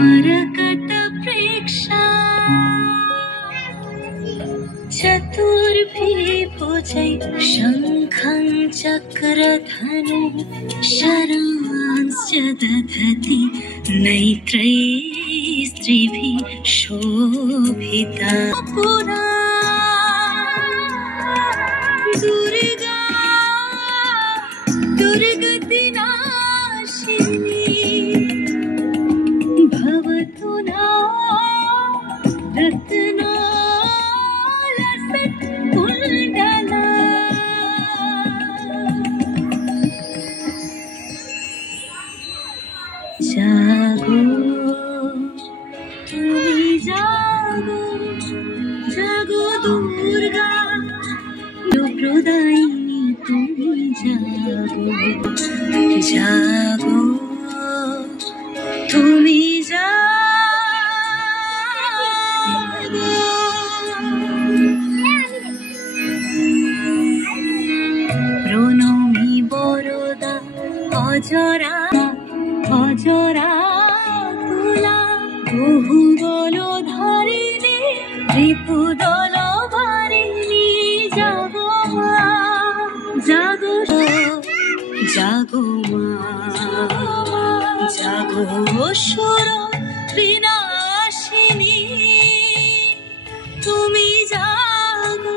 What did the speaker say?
मरकत प्रेक्षा चतुर्भिर्भुजै शङ्खं चक्रधनु शरांश्च दधति नैत्रैः स्त्रिभिः शोभिता पुरा दुर्गा दुर्गतिनाशिनी भवतु नः रत्नालसत्कुण्डला जागो তুমি जागो जागो दुर्गा प्रदायिनी তুমি जागो जागो তুমি जागो প্রণমী বরদা অজরা অজরা তুলা বহু বল ধারিণী রিপুদল ভারিণী জাগো মা জাগো জাগো মা জাগো সুর বিনাশিনী তুমি জাগো